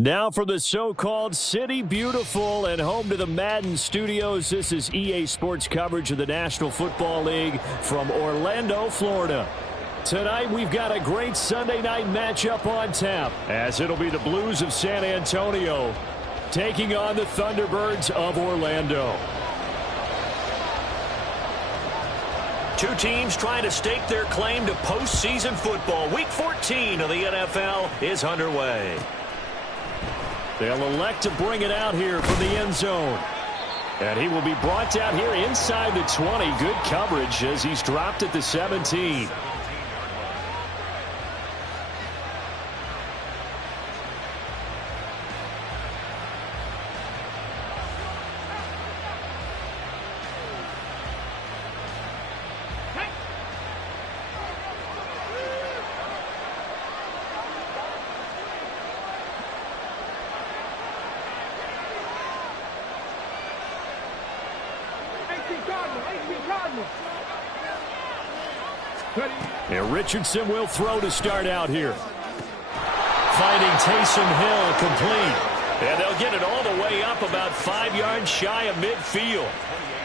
Now for the so-called City Beautiful and home to the Madden studios, this is EA Sports coverage of the National Football League from Orlando, Florida. Tonight we've got a great Sunday night matchup on tap, as it'll be the Blues of San Antonio taking on the Thunderbirds of Orlando. Two teams trying to stake their claim to postseason football. Week 14 of the NFL is underway. They'll elect to bring it out here from the end zone. And he will be brought down here inside the 20. Good coverage as he's dropped at the 17. And Richardson will throw to start out here. Finding Taysom Hill complete. And they'll get it all the way up about 5 yards shy of midfield.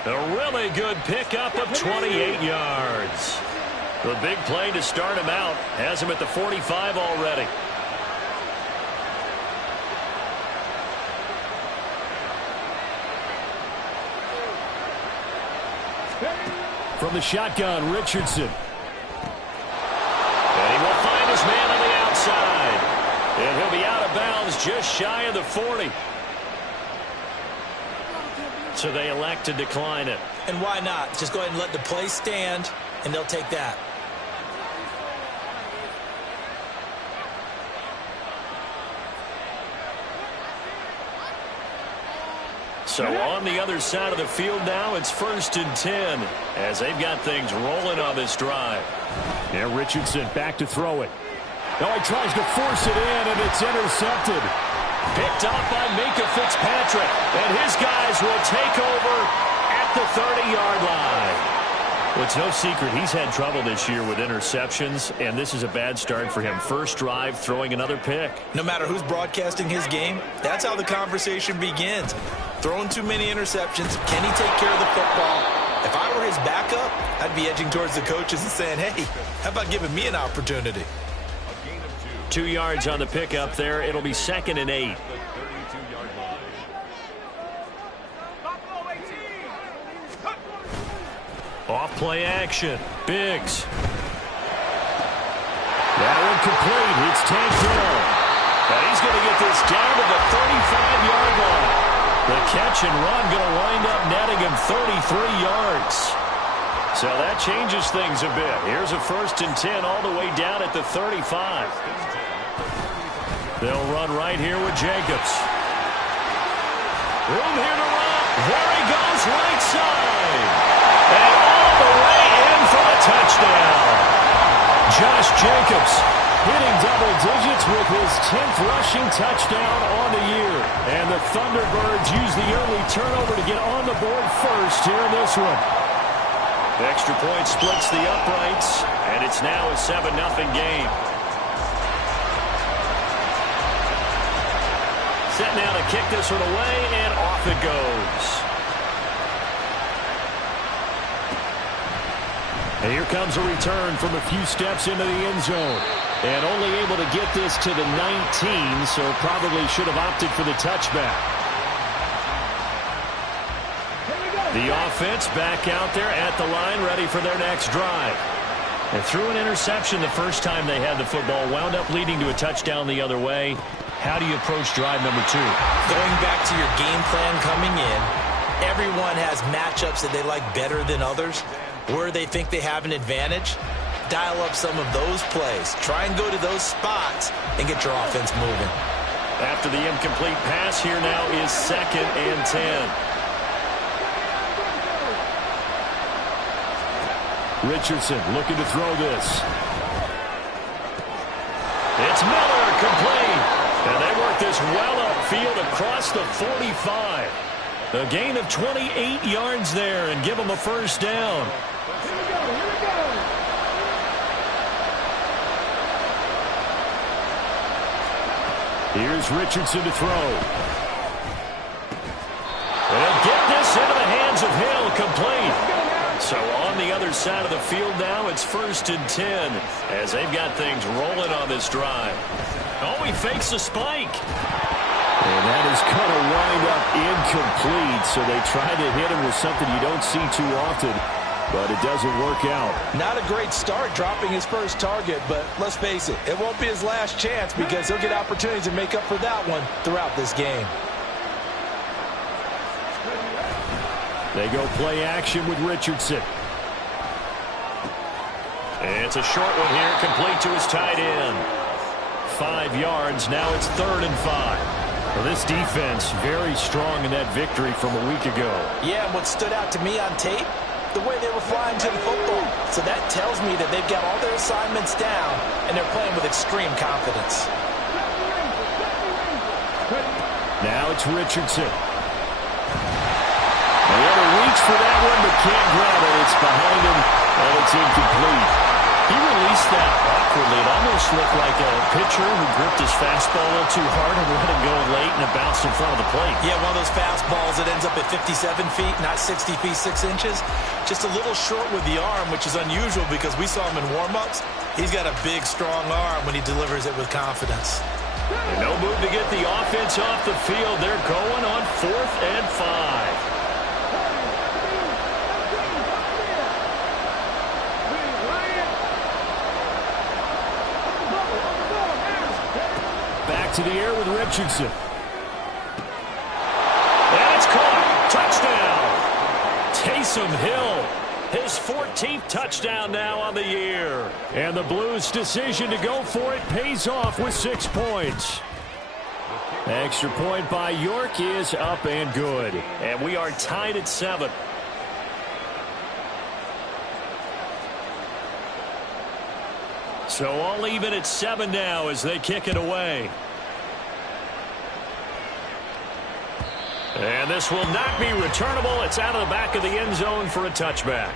A really good pickup of 28 yards. The big play to start him out has him at the 45 already. From the shotgun, Richardson. And he will find his man on the outside. And he'll be out of bounds just shy of the 40. So they elect to decline it. And why not? Just go ahead and let the play stand, and they'll take that. So on the other side of the field now, it's 1st and 10 as they've got things rolling on this drive. And Richardson back to throw it. Now he tries to force it in, and it's intercepted. Picked up by Minka Fitzpatrick, and his guys will take over at the 30-yard line. Well, it's no secret he's had trouble this year with interceptions, and this is a bad start for him. First drive, throwing another pick. No matter who's broadcasting his game, that's how the conversation begins. Throwing too many interceptions, can he take care of the football? If I were his backup, I'd be edging towards the coaches and saying, hey, how about giving me an opportunity? 2 yards on the pickup there. It'll be 2nd and 8. Off play action. Biggs. That one complete. It's tanked down. And he's going to get this down to the 35-yard line. The catch and run going to wind up netting him 33 yards. So that changes things a bit. Here's a 1st and 10 all the way down at the 35. They'll run right here with Jacobs. Room here to run. There he goes, right side. And all the way in for the touchdown. Josh Jacobs hitting double digits with his 10th rushing touchdown on the year. And the Thunderbirds use the early turnover to get on the board first here in this one. The extra point splits the uprights, and it's now a 7-0 game. Set now to kick this one away, and off it goes. And here comes a return from a few steps into the end zone. And only able to get this to the 19, so probably should have opted for the touchback. The offense back out there at the line, ready for their next drive. They threw an interception the first time they had the football, wound up leading to a touchdown the other way. How do you approach drive number 2? Going back to your game plan coming in, everyone has matchups that they like better than others. Where they think they have an advantage, dial up some of those plays. Try and go to those spots and get your offense moving. After the incomplete pass, here now is 2nd and 10. Richardson looking to throw this. It's Miller, complete. And they work this well upfield across the 45. A gain of 28 yards there and give them a first down. Here we go. Here's Richardson to throw. And get this into the hands of Hill, complete. So on the other side of the field now, it's 1st and 10 as they've got things rolling on this drive. Oh, he fakes a spike. And that is going to wind up incomplete, so they try to hit him with something you don't see too often, but it doesn't work out. Not a great start dropping his first target, but let's face it, it won't be his last chance because he'll get opportunities to make up for that one throughout this game. They go play action with Richardson. And it's a short one here, complete to his tight end. 5 yards, now it's 3rd and 5. Well, this defense very strong in that victory from a week ago. Yeah, and what stood out to me on tape, the way they were flying to the football. So that tells me that they've got all their assignments down, and they're playing with extreme confidence. Now it's Richardson. They had to reach for that one, but can't grab it. It's behind him, and it's incomplete. He released that awkwardly. It almost looked like a pitcher who gripped his fastball a little too hard and let it go late, and it bounced in front of the plate. Yeah, one of those fastballs that ends up at 57 feet, not 60 feet, 6 inches. Just a little short with the arm, which is unusual because we saw him in warm-ups. He's got a big, strong arm when he delivers it with confidence. And no move to get the offense off the field. They're going on 4th and 5. Back to the air with Richardson. And it's caught. Touchdown. Taysom Hill. His 14th touchdown now on the year. And the Blues' decision to go for it pays off with 6 points. Extra point by York is up and good. And we are tied at 7. So all even at 7 now as they kick it away. And this will not be returnable. It's out of the back of the end zone for a touchback.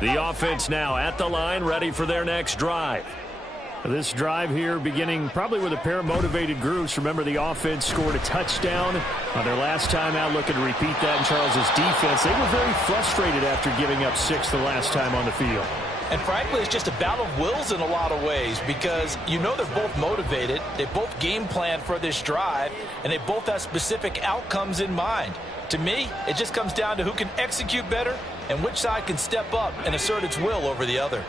The offense now at the line, ready for their next drive. This drive here beginning probably with a pair of motivated groups. Remember, the offense scored a touchdown on their last time out. Looking to repeat that in Charles's defense. They were very frustrated after giving up 6 the last time on the field. And frankly, it's just a battle of wills in a lot of ways because you know they're both motivated. They both game plan for this drive, and they both have specific outcomes in mind. To me, it just comes down to who can execute better and which side can step up and assert its will over the other.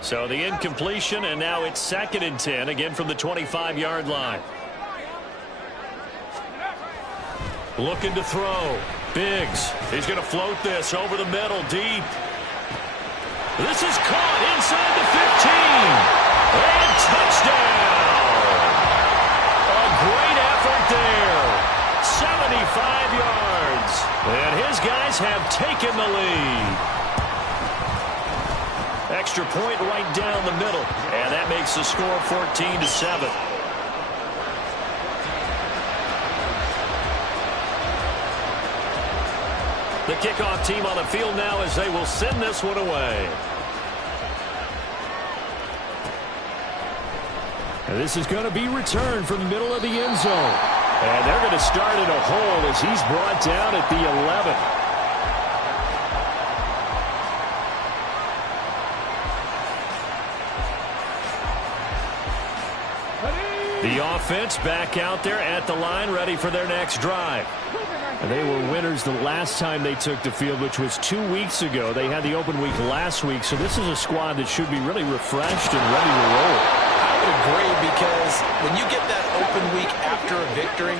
So the incompletion, and now it's 2nd and 10, again from the 25-yard line. Looking to throw. Biggs. He's going to float this over the middle, deep. This is caught inside the 15. And touchdown. A great effort there. 75 yards. And his guys have taken the lead. Extra point right down the middle. And that makes the score 14-7. The kickoff team on the field now as they will send this one away. And this is going to be returned from the middle of the end zone. And they're going to start in a hole as he's brought down at the 11. The offense back out there at the line, ready for their next drive. And they were winners the last time they took the field, which was 2 weeks ago. They had the open week last week, so this is a squad that should be really refreshed and ready to roll. I would agree because when you get that open week after a victory,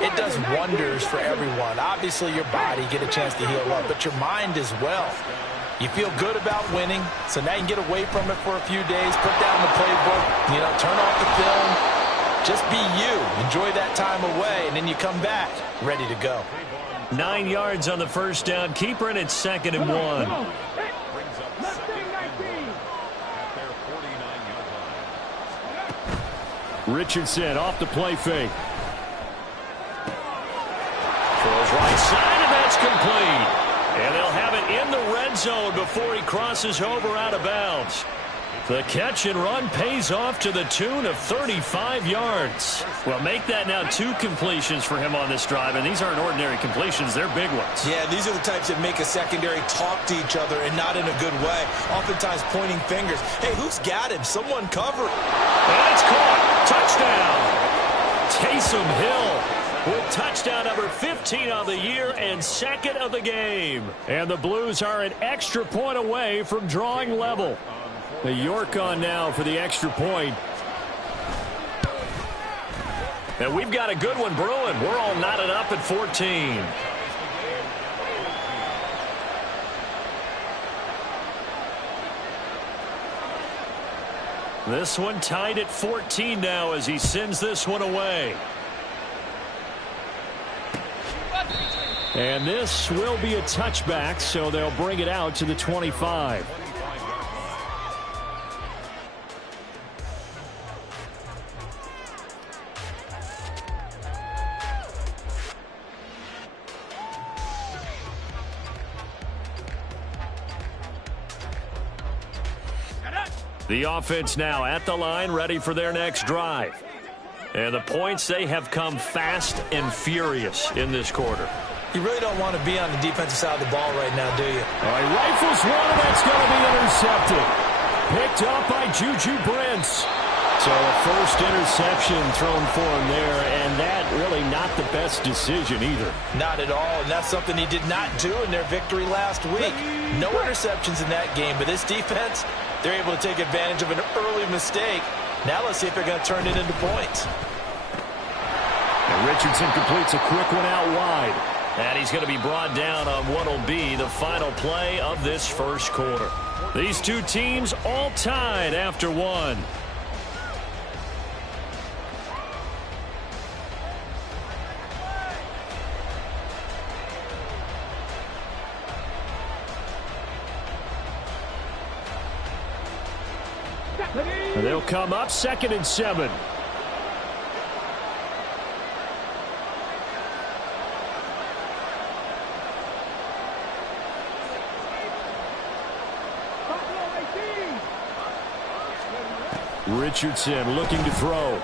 it does wonders for everyone. Obviously, your body get a chance to heal up, but your mind as well. You feel good about winning, so now you can get away from it for a few days, put down the playbook, turn off the film. Just be you. Enjoy that time away, and then you come back ready to go. 9 yards on the first down. Keeper, and it's 2nd and 1. Richardson off the play fake. Throws right side, and that's complete. And they'll have it in the red zone before he crosses over out of bounds. The catch and run pays off to the tune of 35 yards. Well, make that now 2 completions for him on this drive, and these aren't ordinary completions. They're big ones. Yeah, these are the types that make a secondary talk to each other and not in a good way. Oftentimes pointing fingers. Hey, who's got him? Someone cover. And it's caught. Touchdown. Taysom Hill with touchdown number 15 of the year and 2nd of the game. And the Blues are an extra point away from drawing level. The York on now for the extra point. And we've got a good one brewing. We're all knotted up at 14. This one tied at 14 now as he sends this one away. And this will be a touchback, so they'll bring it out to the 25. The offense now at the line, ready for their next drive. And the points, they have come fast and furious in this quarter. You really don't want to be on the defensive side of the ball right now, do you? All right, rifles one, and that's going to be intercepted. Picked up by Juju Brents. So a first interception thrown for him there, and that really not the best decision either. Not at all, and that's something he did not do in their victory last week. No interceptions in that game, but this defense, they're able to take advantage of an early mistake. Now let's see if they're going to turn it into points. And Richardson completes a quick one out wide. And he's going to be brought down on what will be the final play of this first quarter. These two teams all tied after one. And they'll come up 2nd and 7. Richardson looking to throw. And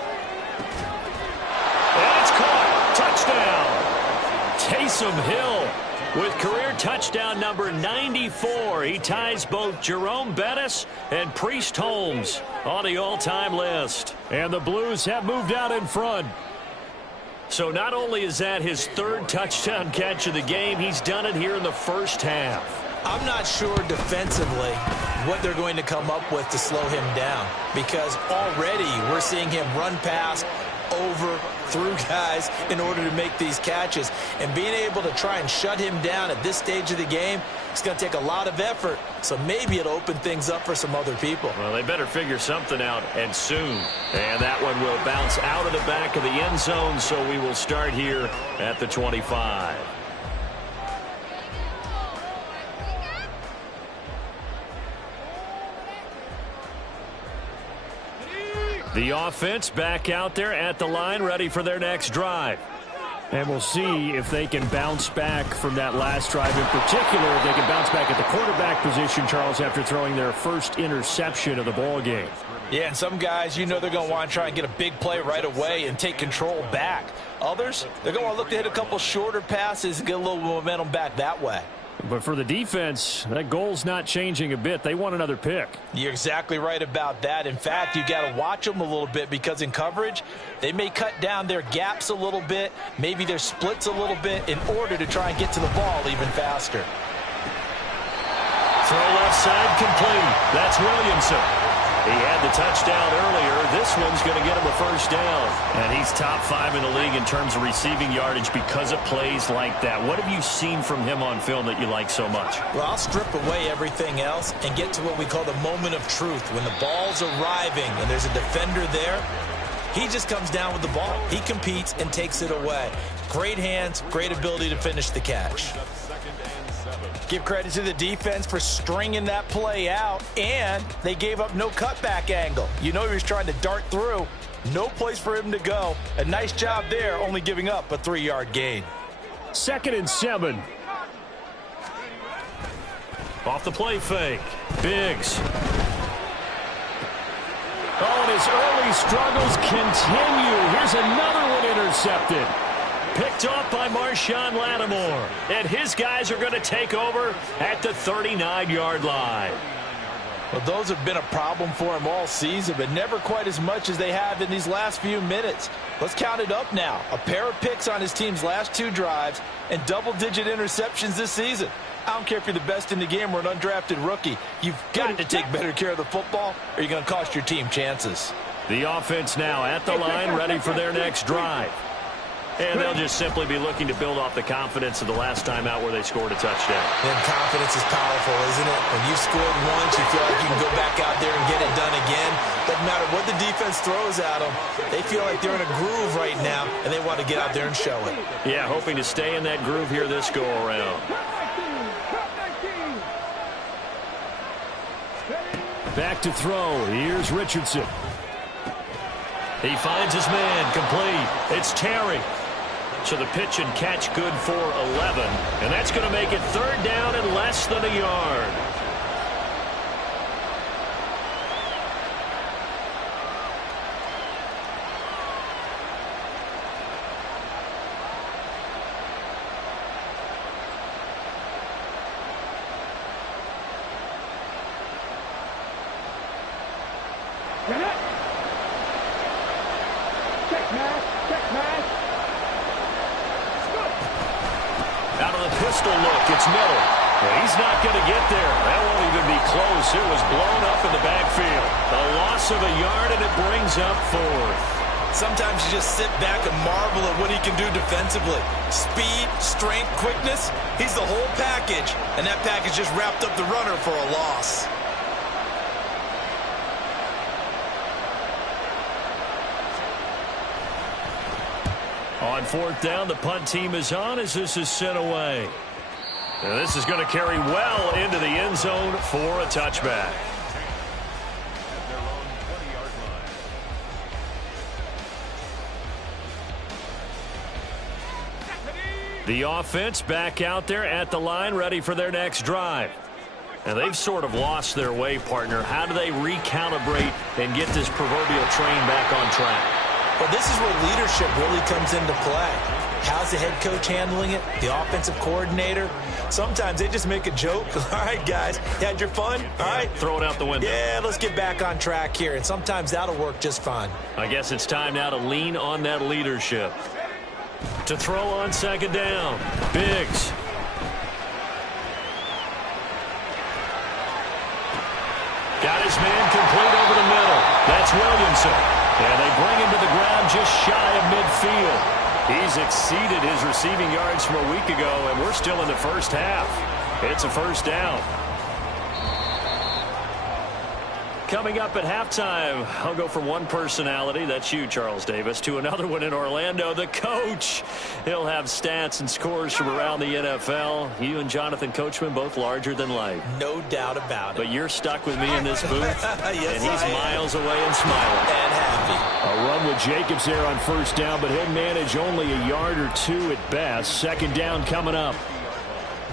it's caught. Touchdown. Taysom Hill with career touchdown number 94. He ties both Jerome Bettis and Priest Holmes on the all-time list. And the Blues have moved out in front. So not only is that his 3rd touchdown catch of the game, he's done it here in the first half. I'm not sure defensively what they're going to come up with to slow him down, because already we're seeing him run past, over, through guys in order to make these catches. And being able to try and shut him down at this stage of the game, it's going to take a lot of effort. So maybe it'll open things up for some other people. Well, they better figure something out, and soon. And that one will bounce out of the back of the end zone, so we will start here at the 25. The offense back out there at the line, ready for their next drive. And we'll see if they can bounce back from that last drive. In particular, if they can bounce back at the quarterback position, Charles, after throwing their first interception of the ball game. Yeah, and some guys, you know they're going to want to try and get a big play right away and take control back. Others, they're going to want to look to hit a couple shorter passes and get a little momentum back that way. But for the defense, that goal's not changing a bit. They want another pick. You're exactly right about that. In fact, you've got to watch them a little bit, because in coverage, they may cut down their gaps a little bit, maybe their splits a little bit, in order to try and get to the ball even faster. Throw left side complete. That's Williamson. He had the touchdown earlier. This one's going to get him a first down. And he's top 5 in the league in terms of receiving yardage because of plays like that. What have you seen from him on film that you like so much? Well, I'll strip away everything else and get to what we call the moment of truth. When the ball's arriving and there's a defender there, he just comes down with the ball. He competes and takes it away. Great hands, great ability to finish the catch. Give credit to the defense for stringing that play out, and they gave up no cutback angle. You know he was trying to dart through. No place for him to go. A nice job there, only giving up a 3-yard gain. 2nd and 7. Off the play fake. Biggs. Oh, and his early struggles continue. Here's another one intercepted. Picked off by Marshawn Lattimore. And his guys are going to take over at the 39-yard line. Well, those have been a problem for him all season, but never quite as much as they have in these last few minutes. Let's count it up now. A pair of picks on his team's last 2 drives and double-digit interceptions this season. I don't care if you're the best in the game or an undrafted rookie. You've got to take better care of the football or you're going to cost your team chances. The offense now at the line, ready for their next drive. And they'll just simply be looking to build off the confidence of the last time out where they scored a touchdown. And confidence is powerful, isn't it? When you've scored once, you feel like you can go back out there and get it done again. Doesn't matter what the defense throws at them. They feel like they're in a groove right now, and they want to get out there and show it. Yeah, hoping to stay in that groove here this go-around. Back to throw. Here's Richardson. He finds his man, complete. It's Terry. So the pitch and catch good for 11. And that's going to make it 3rd down and less than a yard. Out of the pistol look, it's Miller. Well, he's not going to get there. That won't even be close. It was blown up in the backfield. A loss of a yard, and it brings up 4th. Sometimes you just sit back and marvel at what he can do defensively. Speed, strength, quickness. He's the whole package, and that package just wrapped up the runner for a loss. On 4th down, the punt team is on as this is sent away. And this is going to carry well into the end zone for a touchback. The offense back out there at the line, ready for their next drive. And they've sort of lost their way, partner. How do they recalibrate and get this proverbial train back on track? Well, this is where leadership really comes into play. How's the head coach handling it? The offensive coordinator? Sometimes they just make a joke. All right, guys, you had your fun? All right. Throw it out the window. Yeah, let's get back on track here. And sometimes that'll work just fine. I guess it's time now to lean on that leadership. To throw on 2nd down. Biggs. Got his man complete over the middle. That's Williamson. And they bring him to the ground just shy of midfield. He's exceeded his receiving yards from a week ago, and we're still in the first half. It's a 1st down. Coming up at halftime, I'll go from one personality, that's you, Charles Davis, to another one in Orlando, the coach. He'll have stats and scores from around the NFL. You and Jonathan Coachman both larger than life. No doubt about it. But you're stuck with me in this booth, yes, and he's miles away and smiling. And happy. A run with Jacobs there on 1st down, but he'll manage only a yard or 2 at best. 2nd down coming up.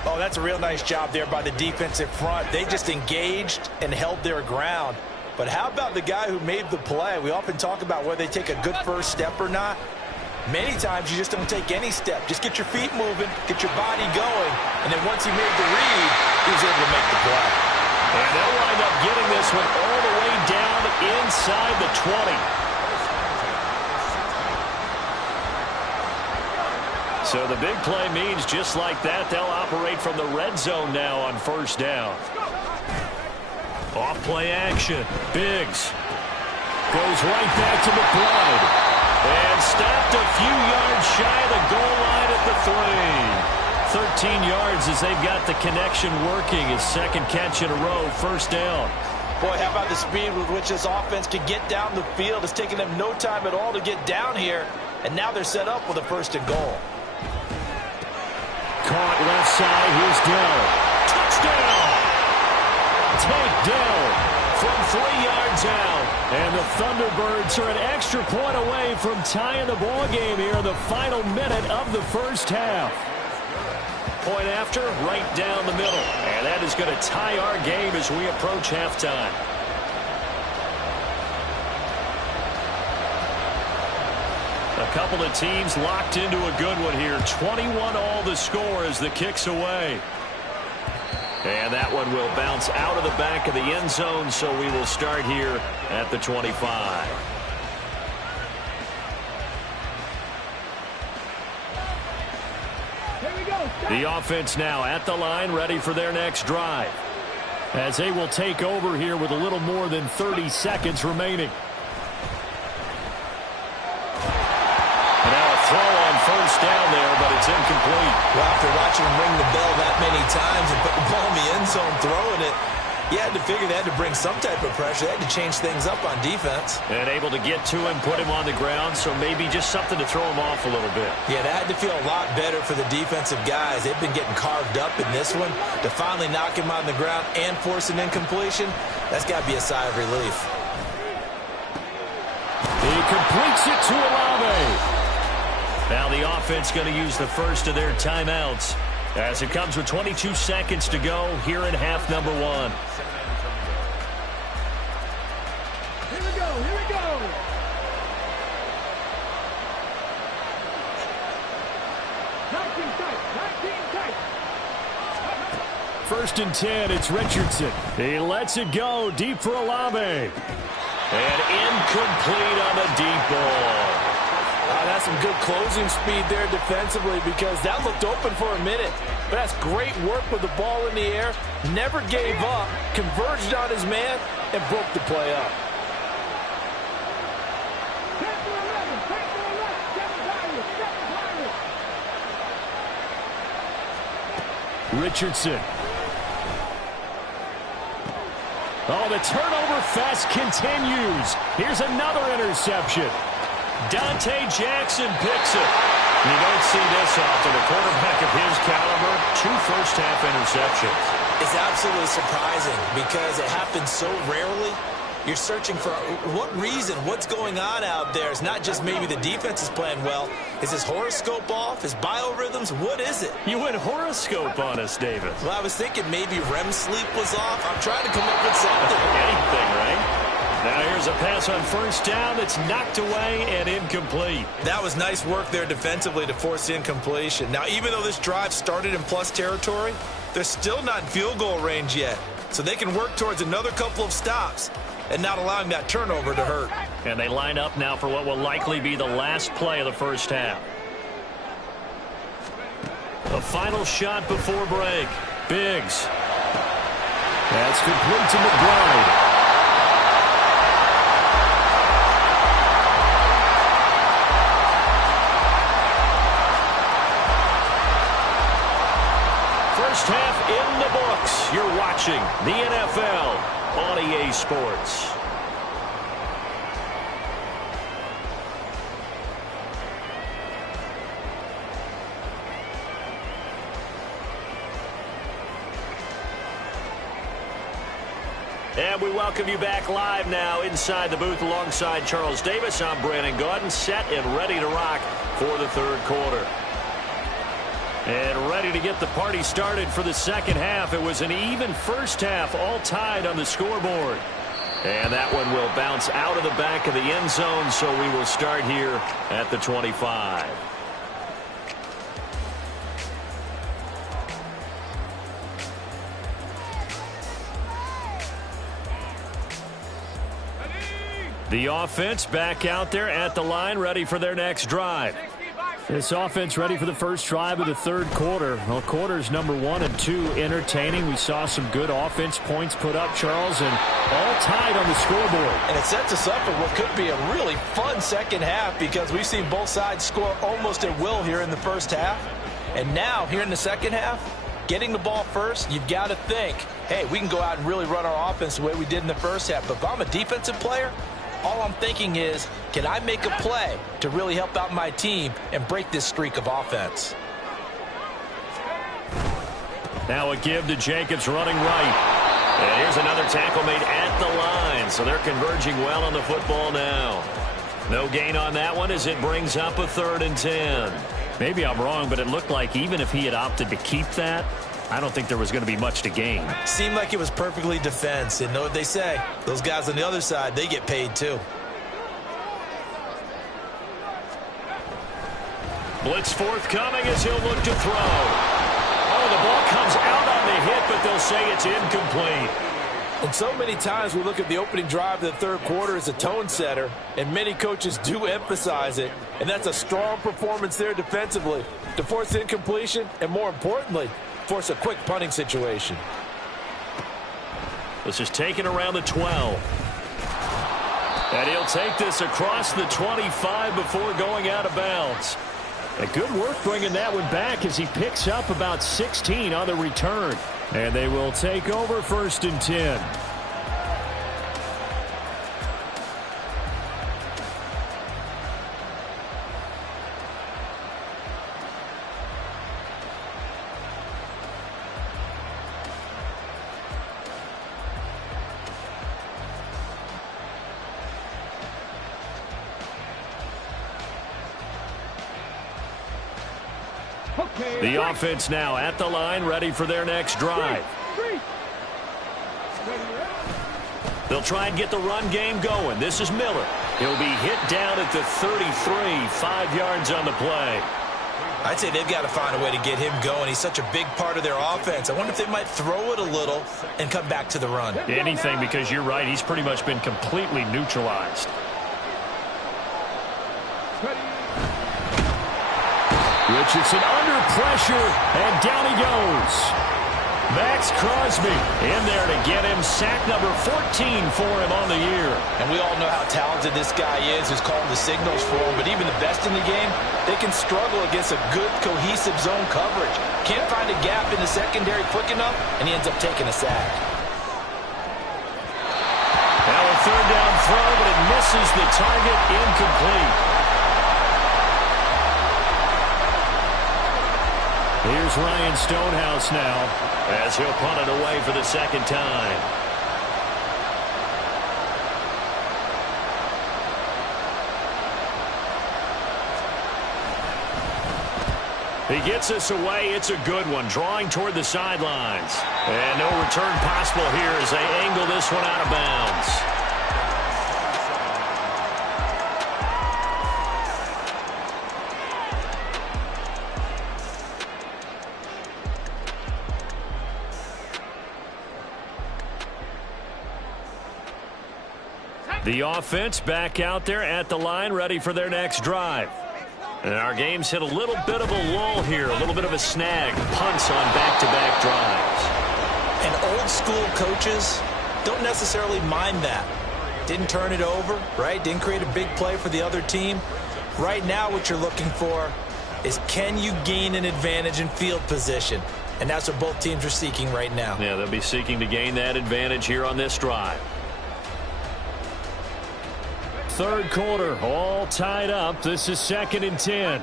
Oh, that's a real nice job there by the defensive front. They just engaged and held their ground. But how about the guy who made the play? We often talk about whether they take a good first step or not. Many times you just don't take any step. Just get your feet moving, get your body going, and then once he made the read, he was able to make the play. And they'll wind up getting this one all the way down inside the 20. So the big play means just like that, they'll operate from the red zone now on 1st down. Off play action. Biggs goes right back to McBride. And stopped a few yards shy of the goal line at the 3. 13 yards as they've got the connection working. His 2nd catch in a row, 1st down. Boy, how about the speed with which this offense can get down the field? It's taken them no time at all to get down here. And now they're set up with a 1st and goal. Caught left side. Here's Dell. Touchdown! Take Dell from 3 yards out. And the Thunderbirds are an extra point away from tying the ball game here in the final minute of the 1st half. Point after, right down the middle. And that is going to tie our game as we approach halftime. A couple of teams locked into a good one here. 21 all the score as the kick's away. And that one will bounce out of the back of the end zone, so we will start here at the 25. The offense now at the line, ready for their next drive, as they will take over here with a little more than 30 seconds remaining. Now a throw on first down there, but it's incomplete. Well, after watching him ring the bell that many times and put the ball in the end zone throwing it, you had to figure they had to bring some type of pressure. They had to change things up on defense. And able to get to him, put him on the ground, so maybe just something to throw him off a little bit. Yeah, that had to feel a lot better for the defensive guys. They've been getting carved up in this one. To finally knock him on the ground and force an incompletion, that's got to be a sigh of relief. He completes it to Olave. Now the offense going to use the first of their timeouts as it comes with 22 seconds to go here in half number one. Here we go, here we go. First and 10, it's Richardson. He lets it go deep for Olave. And incomplete on the deep ball. That's some good closing speed there defensively, because that looked open for a minute. But that's great work with the ball in the air. Never gave up, converged on his man, and broke the play up. Richardson. Oh, the turnover fest continues. Here's another interception. Dante Jackson picks it. You don't see this often. A quarterback of his caliber, 2 first-half interceptions. It's absolutely surprising because it happens so rarely. You're searching for what reason, what's going on out there. It's not just maybe the defense is playing well. Is his horoscope off? His biorhythms? What is it? You went horoscope on us, David. Well, I was thinking maybe REM sleep was off. I'm trying to come up with something. Anything, right? Now here's a pass on first down that's knocked away and incomplete. That was nice work there defensively to force incompletion. Now, even though this drive started in plus territory, they're still not in field goal range yet. So they can work towards another couple of stops and not allowing that turnover to hurt. And they line up now for what will likely be the last play of the first half. The final shot before break. Biggs. That's complete to McBride. First half in the books. You're watching the NFL on EA Sports. And we welcome you back live now inside the booth alongside Charles Davis. I'm Brandon Gaudin, set and ready to rock for the third quarter. And ready to get the party started for the second half. It was an even first half, all tied on the scoreboard. And that one will bounce out of the back of the end zone, so we will start here at the 25. The offense back out there at the line, ready for their next drive. This offense ready for the first drive of the third quarter. Well, quarters number 1 and 2 entertaining. We saw some good offense points put up, Charles, and all tied on the scoreboard. And it sets us up for what could be a really fun second half, because we've seen both sides score almost at will here in the first half. And now, here in the second half, getting the ball first, you've got to think, hey, we can go out and really run our offense the way we did in the first half. But if I'm a defensive player, all I'm thinking is, can I make a play to really help out my team and break this streak of offense? Now a give to Jacobs running right. And here's another tackle made at the line. So they're converging well on the football now. No gain on that one as it brings up a 3rd and 10. Maybe I'm wrong, but it looked like even if he had opted to keep that, I don't think there was going to be much to gain. Seemed like it was perfectly defense. And know what they say? Those guys on the other side, they get paid too. Blitz forthcoming as he'll look to throw. Oh, the ball comes out on the hit, but they'll say it's incomplete. And so many times we look at the opening drive of the third quarter as a tone setter, and many coaches do emphasize it, and that's a strong performance there defensively to force incompletion and, more importantly, force a quick punting situation. This is taken around the 12. And he'll take this across the 25 before going out of bounds. A good work bringing that one back as he picks up about 16 on the return. And they will take over 1st and 10. The offense now at the line, ready for their next drive. They'll try and get the run game going. This is Miller. He'll be hit down at the 33, 5 yards on the play. I'd say they've got to find a way to get him going. He's such a big part of their offense. I wonder if they might throw it a little and come back to the run. Anything, because you're right. He's pretty much been completely neutralized. Richardson under pressure, and down he goes. Max Crosby in there to get him sack number 14 for him on the year. And we all know how talented this guy is who's calling the signals for him. But even the best in the game, they can struggle against a good, cohesive zone coverage. Can't find a gap in the secondary quick enough, and he ends up taking a sack. Now a 3rd down throw, but it misses the target, incomplete. Here's Ryan Stonehouse now as he'll punt it away for the 2nd time. He gets us away. It's a good one, drawing toward the sidelines. And no return possible here as they angle this one out of bounds. The offense back out there at the line, ready for their next drive. And our game's hit a little bit of a lull here, a little bit of a snag. Punts on back-to-back drives. And old-school coaches don't necessarily mind that. Didn't turn it over, right? Didn't create a big play for the other team. Right now what you're looking for is, can you gain an advantage in field position? And that's what both teams are seeking right now. Yeah, they'll be seeking to gain that advantage here on this drive. 3rd quarter, all tied up. This is 2nd and 10.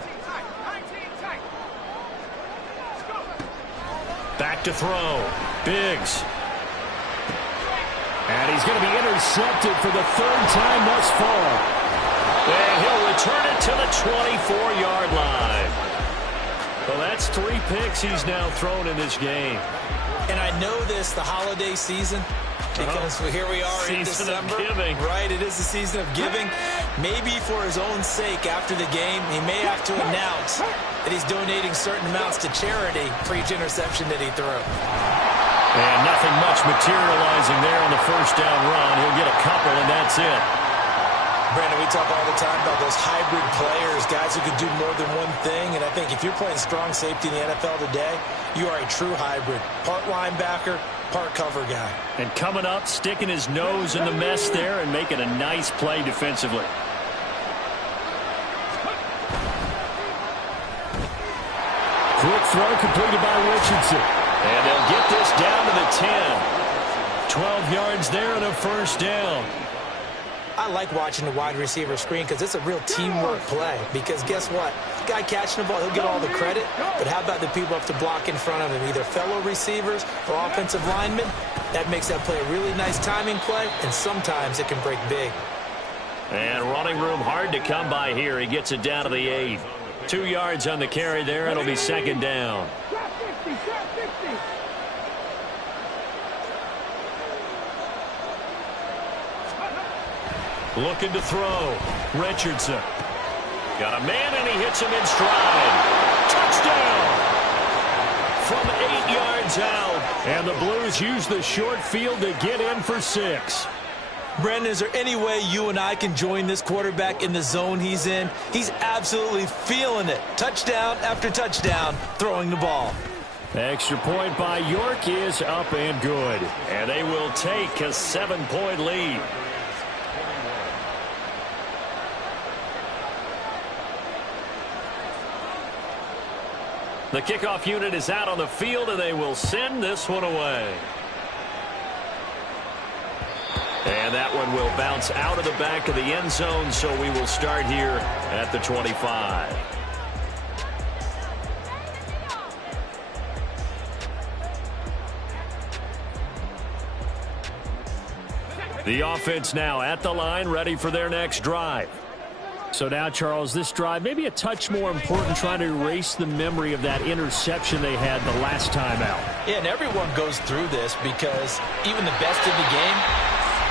Back to throw. Biggs. And he's going to be intercepted for the 3rd time thus far. And he'll return it to the 24-yard line. Well, that's 3 picks he's now thrown in this game. And I know this, the holiday season, because here we are in December. Right, it is the season of giving. Maybe for his own sake after the game, he may have to announce that he's donating certain amounts to charity for each interception that he threw. And nothing much materializing there on the 1st down run. He'll get a couple, and that's it. Brandon, we talk all the time about those hybrid players, guys who can do more than one thing. And I think if you're playing strong safety in the NFL today, you are a true hybrid. Part linebacker, part cover guy. And coming up, sticking his nose in the mess there and making a nice play defensively. Quick throw completed by Richardson. And they'll get this down to the 10. 12 yards there and a 1st down. I like watching the wide receiver screen because it's a real teamwork play. Because guess what? The guy catching the ball, he'll get all the credit. But how about the people up to block in front of him? Either fellow receivers or offensive linemen. That makes that play a really nice timing play. And sometimes it can break big. And running room hard to come by here. He gets it down to the 8. 2 yards on the carry there. It'll be second down. Trap 50, trap 50. Looking to throw. Richardson. Got a man, and he hits him in stride. Touchdown! From 8 yards out. And the Blues use the short field to get in for 6. Brandon, is there any way you and I can join this quarterback in the zone he's in? He's absolutely feeling it. Touchdown after touchdown, throwing the ball. Extra point by York is up and good. And they will take a 7-point lead. The kickoff unit is out on the field, and they will send this one away. And that one will bounce out of the back of the end zone, so we will start here at the 25. The offense now at the line, ready for their next drive. So now, Charles, this drive maybe a touch more important, trying to erase the memory of that interception they had the last time out. Yeah, and everyone goes through this because even the best in the game,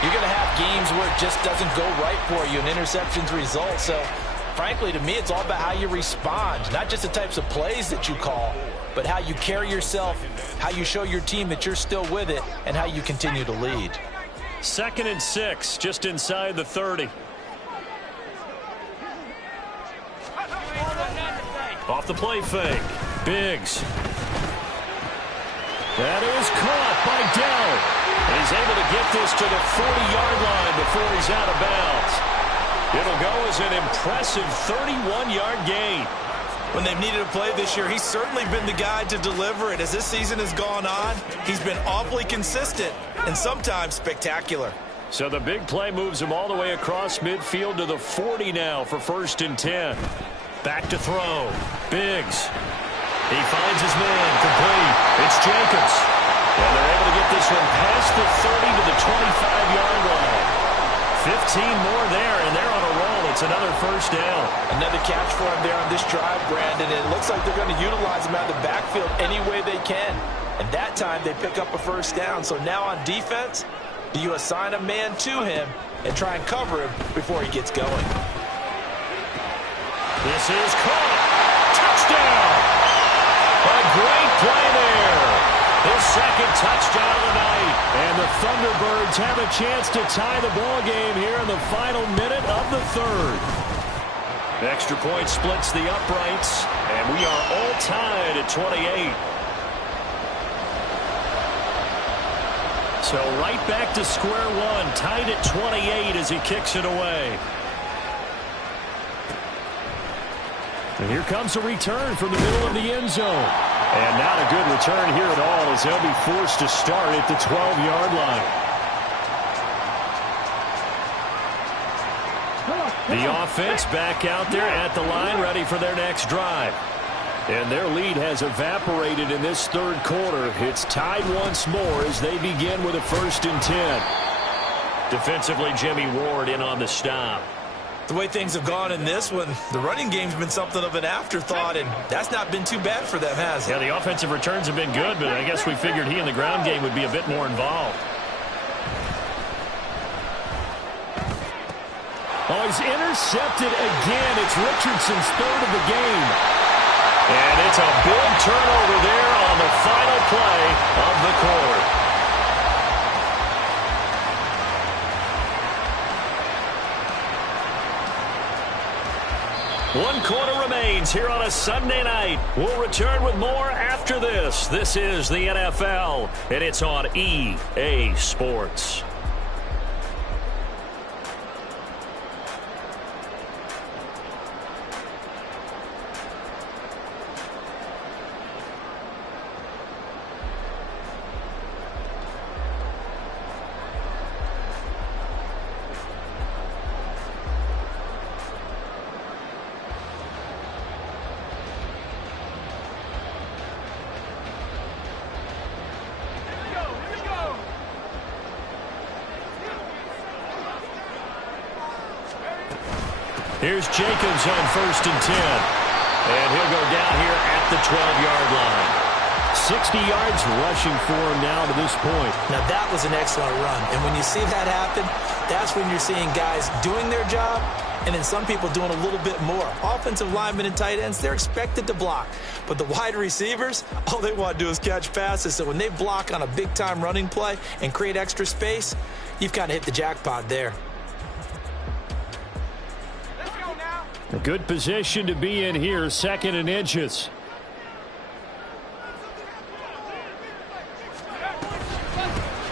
you're going to have games where it just doesn't go right for you, and interceptions result. So, frankly, to me, it's all about how you respond, not just the types of plays that you call, but how you carry yourself, how you show your team that you're still with it, and how you continue to lead. 2nd and 6, just inside the 30. Off the play fake. Biggs. That is caught by Dell. And he's able to get this to the 40-yard line before he's out of bounds. It'll go as an impressive 31-yard gain. When they've needed a play this year, he's certainly been the guy to deliver it. As this season has gone on, he's been awfully consistent and sometimes spectacular. So the big play moves him all the way across midfield to the 40 now for 1st and 10. Back to throw. Biggs. He finds his man. Complete. It's Jacobs. And they're able to get this one past the 30 to the 25-yard line. 15 more there, and they're on a roll. It's another 1st down. Another catch for him there on this drive, Brandon. It looks like they're going to utilize him out of the backfield any way they can. And that time they pick up a 1st down. So now on defense, do you assign a man to him and try and cover him before he gets going? This is caught. Touchdown! A great play there. His 2nd touchdown of the night. And the Thunderbirds have a chance to tie the ball game here in the final minute of the 3rd. Extra point splits the uprights, and we are all tied at 28. So right back to square one, tied at 28 as he kicks it away. And here comes a return from the middle of the end zone. And not a good return here at all, as they'll be forced to start at the 12-yard line. The offense back out there at the line, ready for their next drive. And their lead has evaporated in this 3rd quarter. It's tied once more as they begin with a 1st and 10. Defensively, Jimmy Ward in on the stop. The way things have gone in this one, the running game's been something of an afterthought, and that's not been too bad for them, has it? Yeah, the offensive returns have been good, but I guess we figured he in the ground game would be a bit more involved. Oh, he's intercepted again. It's Richardson's 3rd of the game. And it's a big turnover there on the final play of the quarter. One quarter remains here on a Sunday night. We'll return with more after this. This is the NFL, and it's on EA Sports. Here's Jacobs on 1st and 10. And he'll go down here at the 12-yard line. 60 yards rushing for him now to this point. Now, that was an excellent run. And when you see that happen, that's when you're seeing guys doing their job and then some people doing a little bit more. Offensive linemen and tight ends, they're expected to block. But the wide receivers, all they want to do is catch passes. So when they block on a big-time running play and create extra space, you've kind of hit the jackpot there. A good position to be in here, 2nd and inches.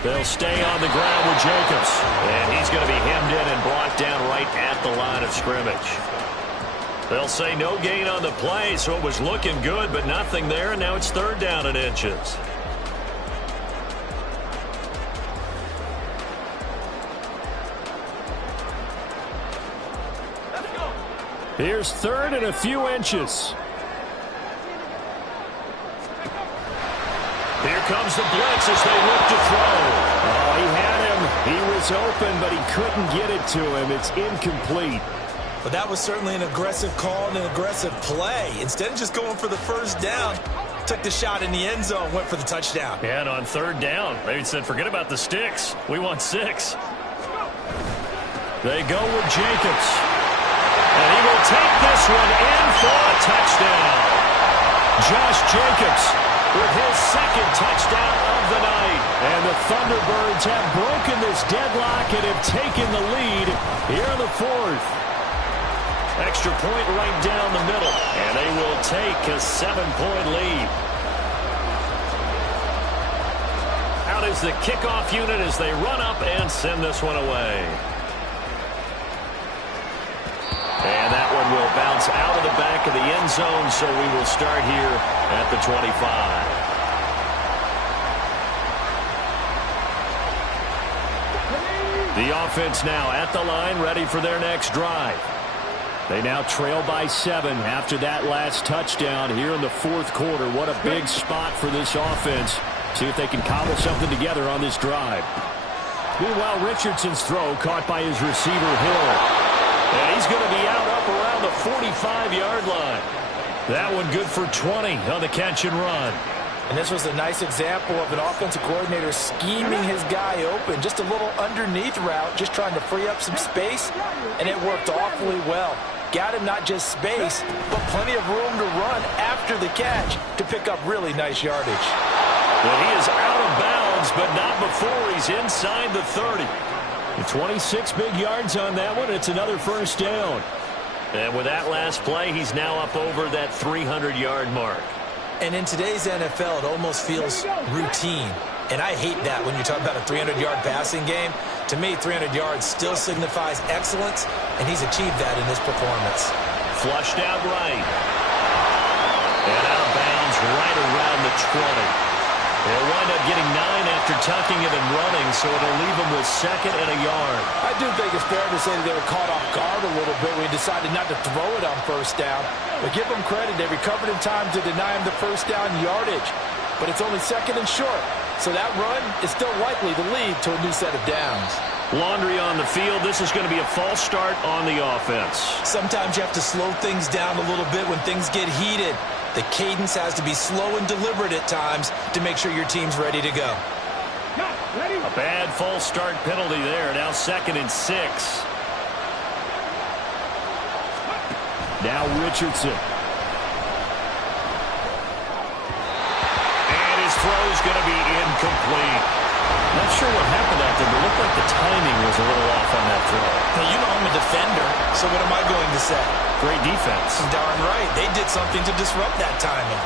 They'll stay on the ground with Jacobs. And he's going to be hemmed in and blocked down right at the line of scrimmage. They'll say no gain on the play, so it was looking good, but nothing there, and now it's 3rd down and inches. Here's 3rd and a few inches. Here comes the blitz as they look to throw. Oh, he had him. He was open, but he couldn't get it to him. It's incomplete. But that was certainly an aggressive call and an aggressive play. Instead of just going for the 1st down, took the shot in the end zone, went for the touchdown. Yeah, and on 3rd down, they said, forget about the sticks. We want 6. They go with Jacobs. And he will take this one in for a touchdown. Josh Jacobs with his 2nd touchdown of the night. And the Thunderbirds have broken this deadlock and have taken the lead here in the 4th. Extra point right down the middle. And they will take a 7-point lead. Out is the kickoff unit as they run up and send this one away. And that one will bounce out of the back of the end zone, so we will start here at the 25. The offense now at the line, ready for their next drive. They now trail by 7 after that last touchdown here in the 4th quarter. What a big spot for this offense. See if they can cobble something together on this drive. Meanwhile, Richardson's throw caught by his receiver, Hill. And he's going to be out up around the 45-yard line. That one good for 20 on the catch and run. And this was a nice example of an offensive coordinator scheming his guy open. Just a little underneath route, just trying to free up some space, and it worked awfully well. Got him not just space, but plenty of room to run after the catch to pick up really nice yardage. Well, he is out of bounds, but not before he's inside the 30. 26 big yards on that one. It's another 1st down. And with that last play, he's now up over that 300-yard mark. And in today's NFL, it almost feels routine. And I hate that when you talk about a 300-yard passing game. To me, 300 yards still signifies excellence, and he's achieved that in this performance. Flushed out right. And out of bounds right around the 20. They'll wind up getting 9 after tucking it and running, so it'll leave them with 2nd and a yard. I do think it's fair to say that they were caught off guard a little bit when he decided not to throw it on 1st down. But give them credit. They recovered in time to deny him the 1st down yardage. But it's only 2nd and short. So that run is still likely to lead to a new set of downs. Laundry on the field. This is going to be a false start on the offense. Sometimes you have to slow things down a little bit when things get heated. The cadence has to be slow and deliberate at times to make sure your team's ready to go. A bad false start penalty there. Now 2nd and 6. Now Richardson. And his throw's going to be incomplete. Not sure what happened out there, but it looked like the timing was a little off on that throw. Now, you know I'm a defender, so what am I going to say? Great defense. Darn right. They did something to disrupt that timing.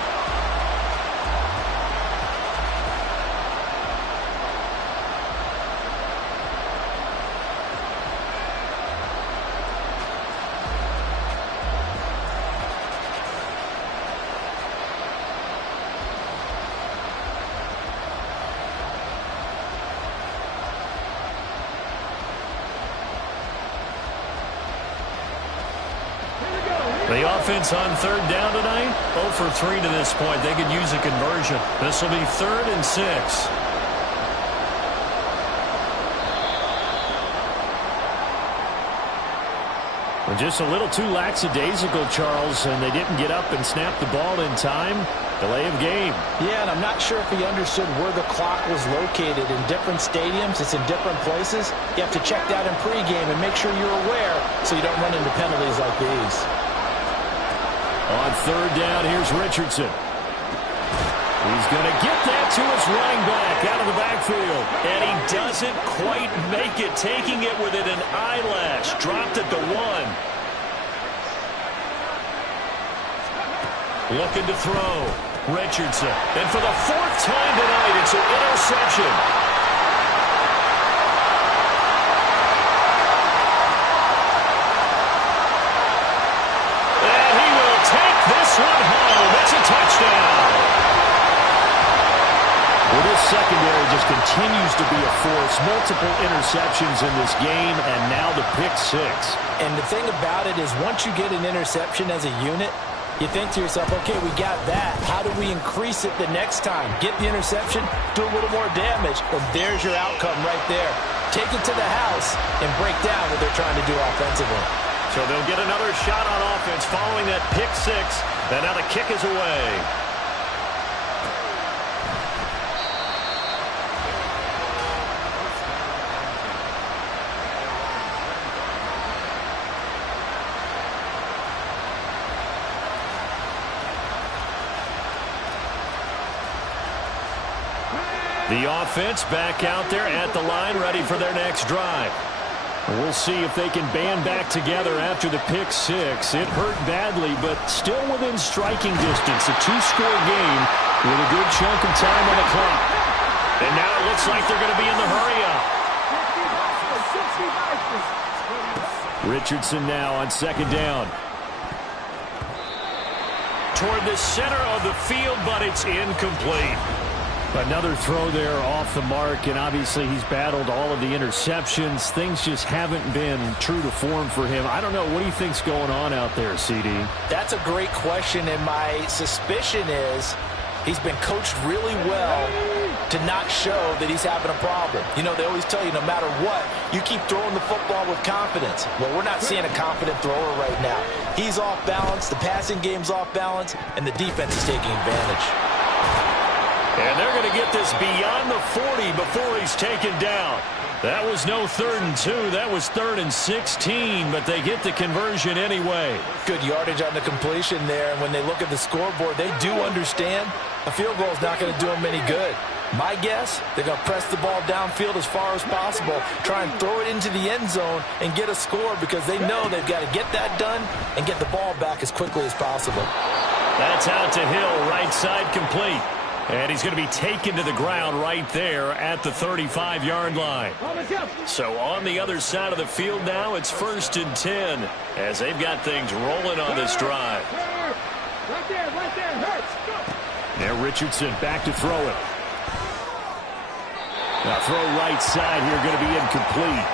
The offense on 3rd down tonight, 0 for 3 to this point. They could use a conversion. This will be 3rd and 6. Well, just a little too lackadaisical, Charles, and they didn't get up and snap the ball in time. Delay of game. Yeah, and I'm not sure if he understood where the clock was located. In different stadiums, it's in different places. You have to check that in pregame and make sure you're aware so you don't run into penalties like these. On third down, here's Richardson. He's going to get that to his running back out of the backfield. And he doesn't quite make it, taking it within an eyelash. Dropped at the 1. Looking to throw. Richardson. And for the 4th time tonight, it's an interception. And he will take this one home. It's a touchdown. Well, this secondary just continues to be a force. Multiple interceptions in this game, and now the pick 6. And the thing about it is once you get an interception as a unit, you think to yourself, okay, we got that. How do we increase it the next time? Get the interception, do a little more damage, and there's your outcome right there. Take it to the house and break down what they're trying to do offensively. So they'll get another shot on offense following that pick 6, and now the kick is away. The offense back out there at the line, ready for their next drive. We'll see if they can band back together after the pick 6. It hurt badly, but still within striking distance. A 2-score game with a good chunk of time on the clock. And now it looks like they're going to be in the hurry-up. Richardson now on second down. Toward the center of the field, but it's incomplete. Another throw there off the mark, and obviously he's battled all of the interceptions. Things just haven't been true to form for him. I don't know. What do you think's going on out there, CD? That's a great question, and my suspicion is he's been coached really well to not show that he's having a problem. You know, they always tell you no matter what, you keep throwing the football with confidence. Well, we're not seeing a confident thrower right now. He's off balance, the passing game's off balance, and the defense is taking advantage. And they're going to get this beyond the 40 before he's taken down. That was no 3rd and 2. That was 3rd and 16, but they get the conversion anyway. Good yardage on the completion there. And when they look at the scoreboard, they do understand a field goal is not going to do them any good. My guess, they're going to press the ball downfield as far as possible, try and throw it into the end zone and get a score because they know they've got to get that done and get the ball back as quickly as possible. That's out to Hill, right side complete. And he's going to be taken to the ground right there at the 35-yard line. So on the other side of the field now, it's 1st and 10 as they've got things rolling on this drive. Right there, hurts. Now Richardson back to throw it. Now throw right side here, going to be incomplete.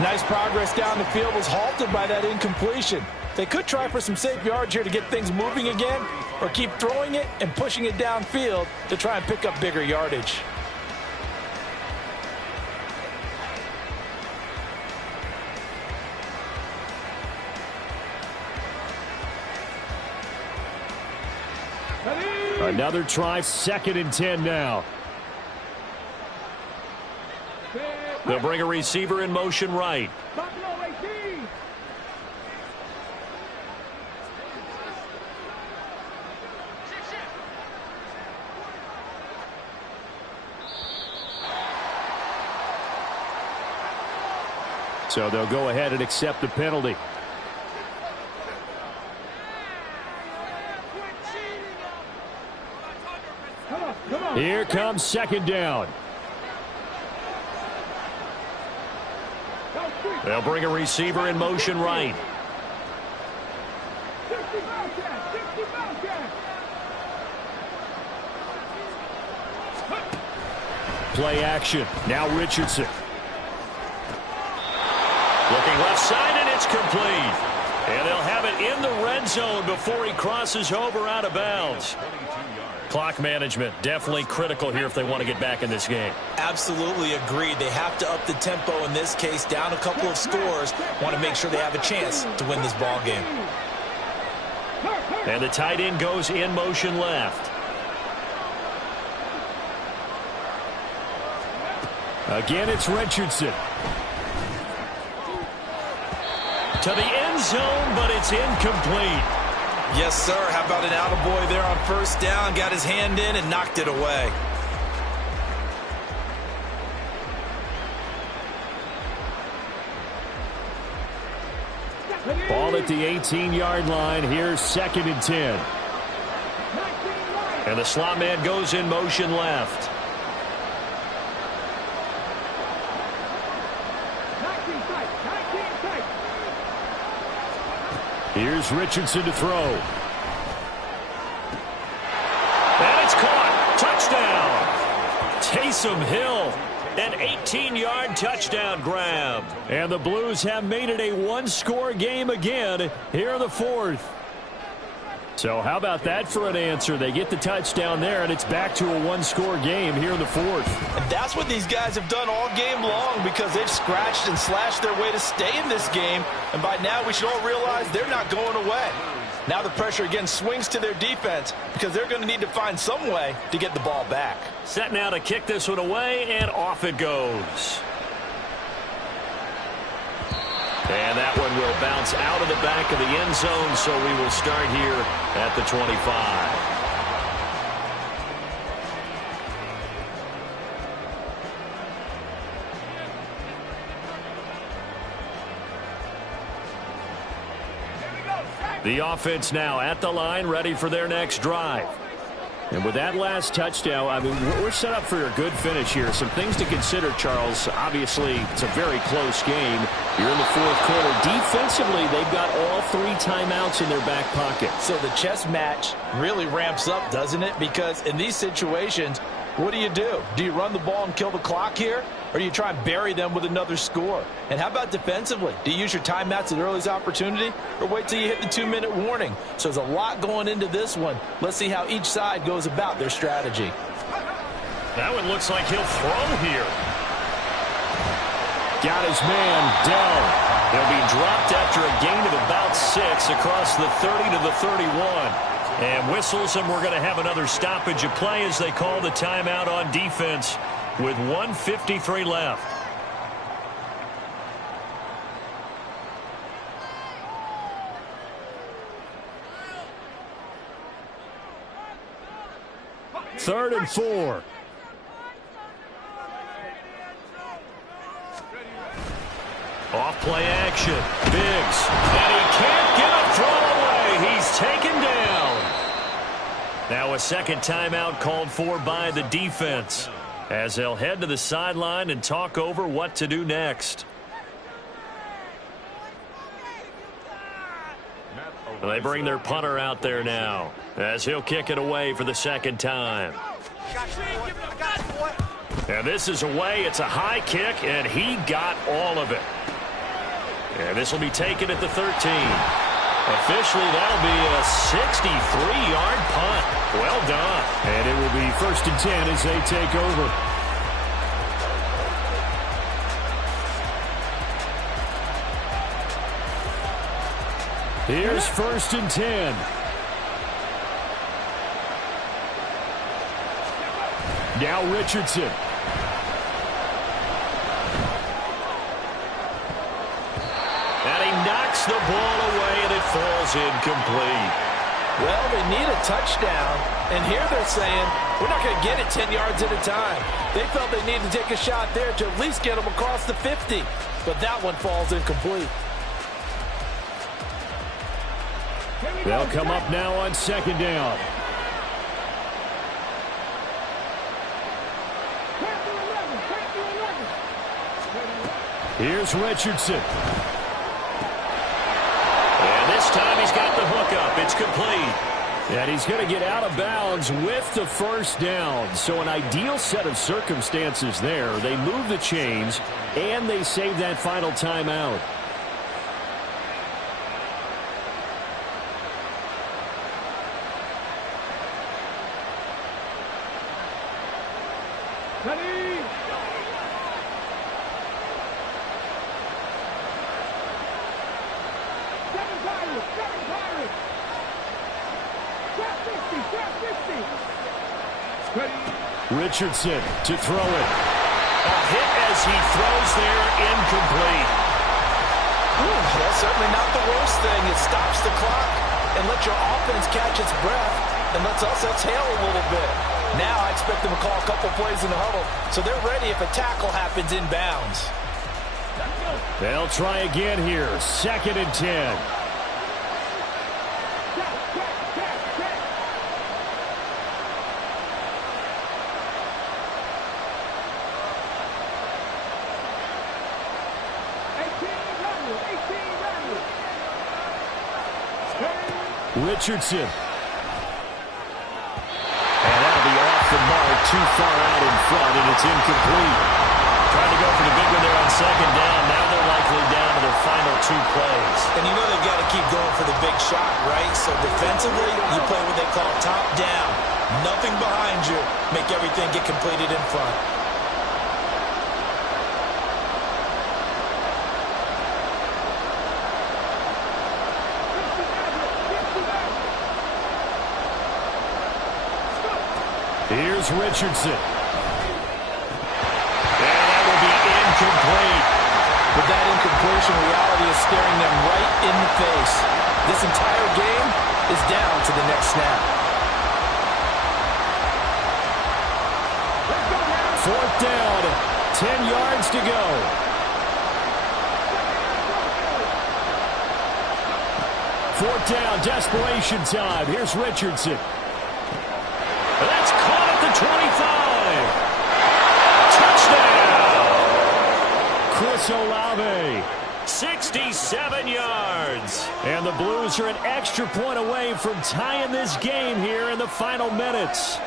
Nice progress down the field, was halted by that incompletion. They could try for some safe yards here to get things moving again, or keep throwing it and pushing it downfield to try and pick up bigger yardage. Another try, 2nd and 10 now. They'll bring a receiver in motion right. So they'll go ahead and accept the penalty. Here comes 2nd down. They'll bring a receiver in motion right. Play action. Now Richardson. Looking left side, and it's complete. And they'll have it in the red zone before he crosses over out of bounds. Clock management, definitely critical here if they want to get back in this game. Absolutely agreed. They have to up the tempo in this case, down a couple of scores. Want to make sure they have a chance to win this ball game. And the tight end goes in motion left. Again, it's Richardson. To the end zone, but it's incomplete. Yes, sir. How about an attaboy there on first down? Got his hand in and knocked it away. Ball at the 18-yard line. Here's 2nd and 10. And the slot man goes in motion left. Here's Richardson to throw. And it's caught. Touchdown. Taysom Hill. An 18-yard touchdown grab. And the Blues have made it a one-score game again here in the 4th. So how about that for an answer? They get the touchdown there, and it's back to a one-score game here in the 4th. And that's what these guys have done all game long because they've scratched and slashed their way to stay in this game. And by now, we should all realize they're not going away. Now the pressure again swings to their defense because they're going to need to find some way to get the ball back. Set now to kick this one away, and off it goes. And that one will bounce out of the back of the end zone, so we will start here at the 25. The offense now at the line, ready for their next drive. And with that last touchdown, I mean, we're set up for a good finish here. Some things to consider, Charles. Obviously, it's a very close game. You're in the 4th quarter. Defensively, they've got all 3 timeouts in their back pocket. So the chess match really ramps up, doesn't it? Because in these situations, what do? Do you run the ball and kill the clock here? Or do you try and bury them with another score? And how about defensively? Do you use your timeouts at earliest opportunity? Or wait till you hit the 2-minute warning? So there's a lot going into this one. Let's see how each side goes about their strategy. That one looks like he'll throw here. Got his man, Dell. He'll be dropped after a gain of about 6 across the 30 to the 31. And whistles, and we're going to have another stoppage of play as they call the timeout on defense with 1:53 left. Third and 4. Off play action. Biggs. And he can't get a throw away. He's taken down. Now a second timeout called for by the defense as they'll head to the sideline and talk over what to do next. They bring their punter out there now as he'll kick it away for the second time. And this is away. It's a high kick, and he got all of it. And this will be taken at the 13. Officially, that'll be a 63-yard punt. Well done. And it will be 1st and 10 as they take over. Here's 1st and 10. Now Richardson. And he knocks the ball away, and it falls incomplete. Well, they need a touchdown, and here they're saying, we're not going to get it 10 yards at a time. They felt they needed to take a shot there to at least get them across the 50, but that one falls incomplete. They'll come up now on 2nd down. Here's Richardson. And this time he's got the hook up. It's complete. And he's going to get out of bounds with the 1st down. So an ideal set of circumstances there. They move the chains, and they save that final timeout. Richardson to throw it. A hit as he throws there, incomplete. That's certainly not the worst thing. It stops the clock and lets your offense catch its breath and lets us exhale a little bit. Now I expect them to call a couple plays in the huddle so they're ready if a tackle happens inbounds. They'll try again here. 2nd and 10. Richardson. And that'll be off the mark, too far out in front, and it's incomplete. Trying to go for the big one there on 2nd down. Now they're likely down to their final 2 plays. And you know they've got to keep going for the big shot, right? So defensively, you play what they call top down. Nothing behind you. Make everything get completed in front. Here's Richardson. And that will be incomplete. But that incompletion reality is staring them right in the face. This entire game is down to the next snap. 4th down. 10 yards to go. Fourth down, desperation time. Here's Richardson. That's caught at the 25. Touchdown! Chris Olave. 67 yards. And the Blues are an extra point away from tying this game here in the final minutes.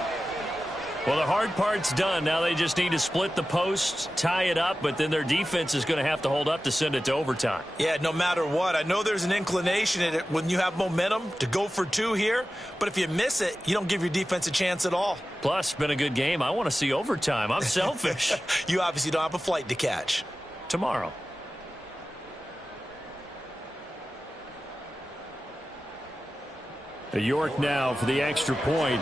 Well, the hard part's done. Now they just need to split the posts, tie it up, but then their defense is going to have to hold up to send it to overtime. Yeah, no matter what. I know there's an inclination in it when you have momentum to go for 2 here, but if you miss it, you don't give your defense a chance at all. Plus, it's been a good game. I want to see overtime. I'm selfish. You obviously don't have a flight to catch. Tomorrow. York now for the extra point.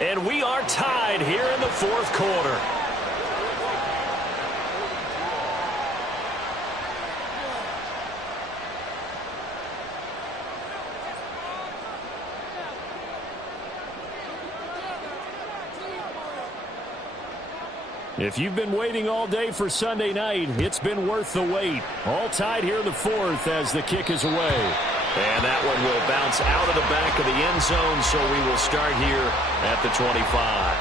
And we are tied here in the 4th quarter. If you've been waiting all day for Sunday night, it's been worth the wait. All tied here in the 4th as the kick is away. And that one will bounce out of the back of the end zone, so we will start here at the 25.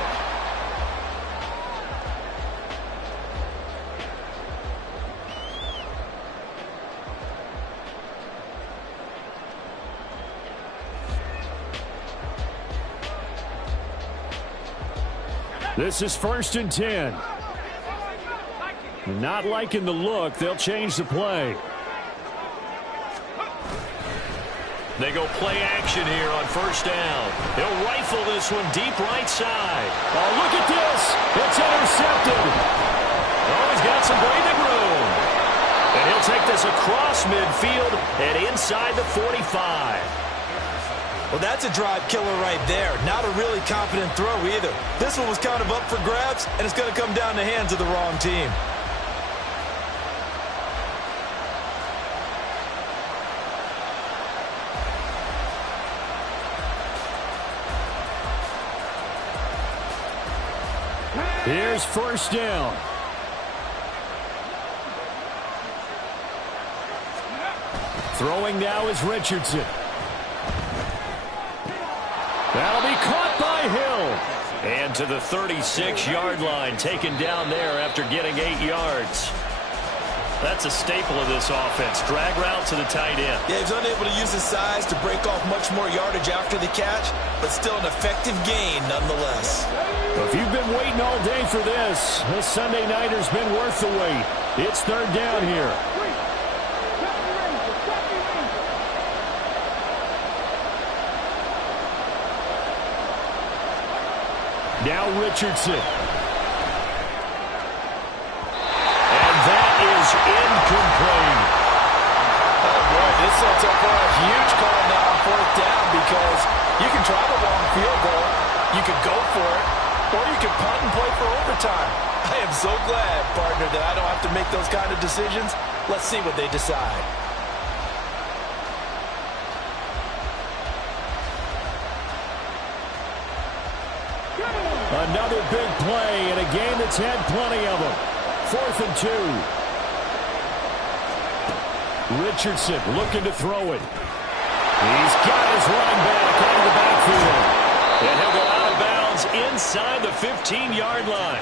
This is 1st and 10. Not liking the look. They'll change the play. They go play action here on 1st down. He'll rifle this one deep right side. Oh, look at this. It's intercepted. Oh, he's got some breathing room. And he'll take this across midfield and inside the 45. Well, that's a drive killer right there. Not a really confident throw either. This one was kind of up for grabs, and it's going to come down the hands of the wrong team. Here's 1st down. Throwing now is Richardson. That'll be caught by Hill. And to the 36-yard line, taken down there after getting 8 yards. That's a staple of this offense. Drag route to the tight end. Yeah, he's unable to use his size to break off much more yardage after the catch, but still an effective gain nonetheless. Well, if you've been waiting all day for this Sunday nighter's been worth the wait. It's 3rd down here. Now Richardson. And that Or you can punt and play for overtime. I am so glad, partner, that I don't have to make those kind of decisions. Let's see what they decide. Another big play in a game that's had plenty of them. 4th and 2. Richardson looking to throw it. He's got his running back out of the backfield. And he'll go out of bounds inside the 15-yard line.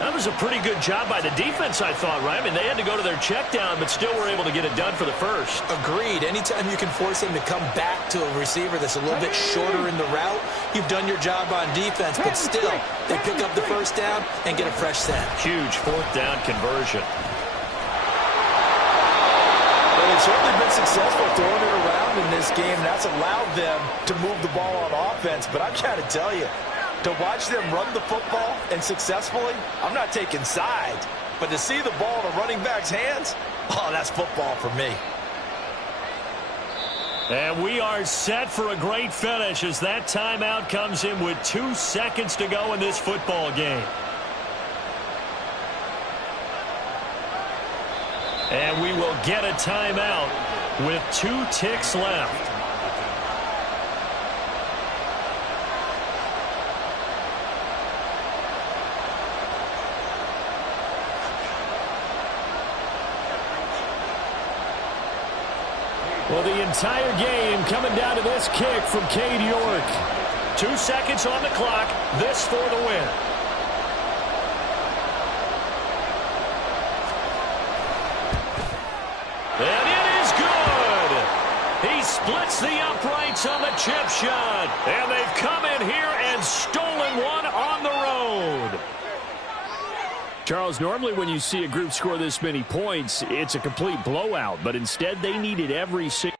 That was a pretty good job by the defense, I thought, right? I mean, they had to go to their check down, but still were able to get it done for the first. Agreed. Anytime you can force him to come back to a receiver that's a little bit shorter in the route, you've done your job on defense, but still, they pick up the first down and get a fresh set. Huge 4th down conversion. Well, they've certainly been successful throwing it around in this game. That's allowed them to move the ball on offense, but I've got to tell you, to watch them run the football and successfully, I'm not taking sides, but to see the ball in a running back's hands, oh, that's football for me. And we are set for a great finish as that timeout comes in with 2 seconds to go in this football game. And we will get a timeout with 2 ticks left. Well, the entire game coming down to this kick from Cade York. 2 seconds on the clock. This for the win. And it is good. He splits the uprights on the chip shot. And they've come in here and stolen one on the road. Charles, normally when you see a group score this many points, it's a complete blowout. But instead, they needed every single